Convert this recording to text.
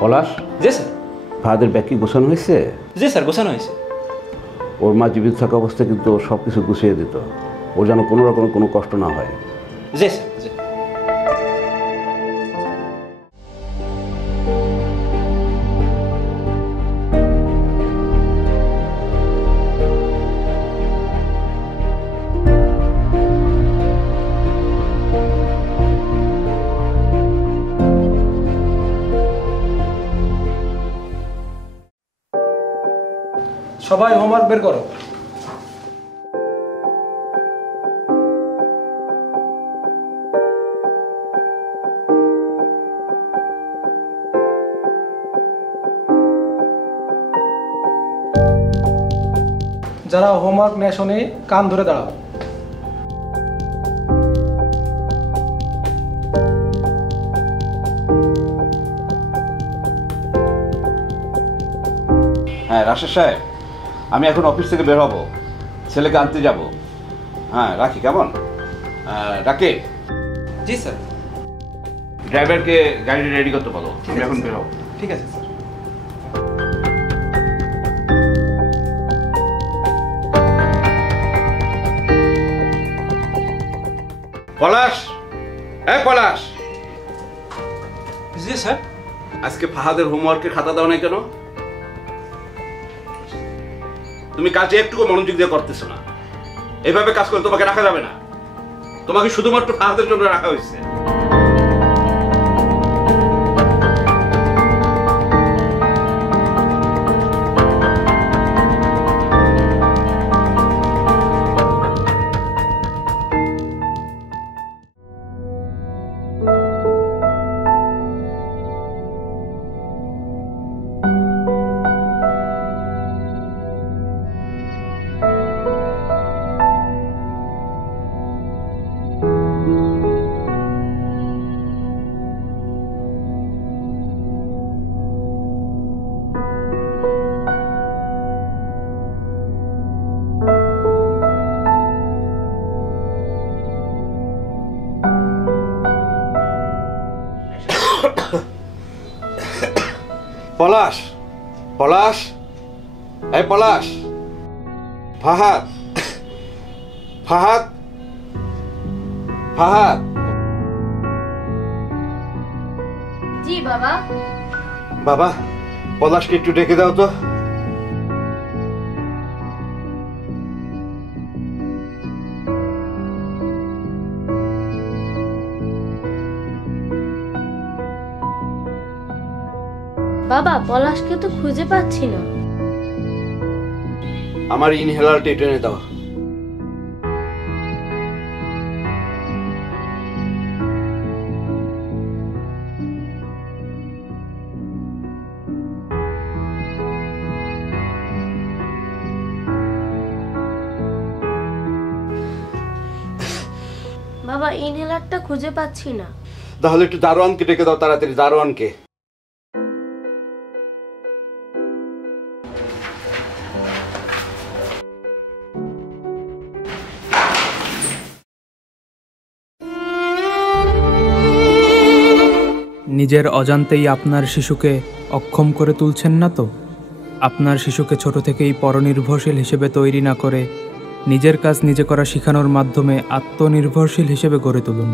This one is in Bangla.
পলাশ, জি স্যার। ফাহাদের ব্যাগ কি গোছানো হয়েছে? জি স্যার, গোছানো হয়েছে। ওর মা জীবিত থাকা অবস্থায় কিন্তু ওর সব কিছু গুছিয়ে দিত, ওর যেন কোনো রকম কোনো কষ্ট না হয়। জি স্যার, জি। সবাই হোমওয়ার্ক বের করো। যারা হোমওয়ার্ক নেয় শোনে কান ধরে দাঁড়াও। হ্যাঁ রাশেদ সাহেব, আমি এখন অফিস থেকে বের হবো, ছেলেকে আনতে যাব। হ্যাঁ রাখি, কেমন? রাকে। জি স্যার। ড্রাইভারকে গাড়ি রেডি করতে বলো, আমি এখন বের হবো। ঠিক আছে স্যার। পলাশ, হ্যাঁ পলাশ। জি স্যার। আজকে ফাহাদের হোমওয়ার্কের খাতা দাও নাই কেন? তুমি কাজে একটুকু মনোযোগ দিয়ে করতেছো না। এইভাবে কাজ করে তোমাকে রাখা যাবে না। তোমাকে শুধুমাত্র ফাহাদের জন্য রাখা হয়েছে। পলাশ, পলাশ, এই পলাশ, ফাহাদ, ফাহাদ, ফাহাদ। জি বাবা। বাবা, পলাশকে একটু ডেকে দাও তো। বাবা, পলাশকে তো খুঁজে পাচ্ছি না। আমার ইনহেলারটা টেনে দাও। বাবা, ইনহেলারটা খুঁজে পাচ্ছি না। তাহলে একটু দারোয়ানকে ডেকে দাও, তাড়াতাড়ি দারোয়ানকে। নিজের অজান্তেই আপনার শিশুকে অক্ষম করে তুলছেন না তো? আপনার শিশুকে ছোট থেকেই পরনির্ভরশীল হিসেবে তৈরি না করে নিজের কাজ নিজে করা শেখানোর মাধ্যমে আত্মনির্ভরশীল হিসেবে গড়ে তুলুন।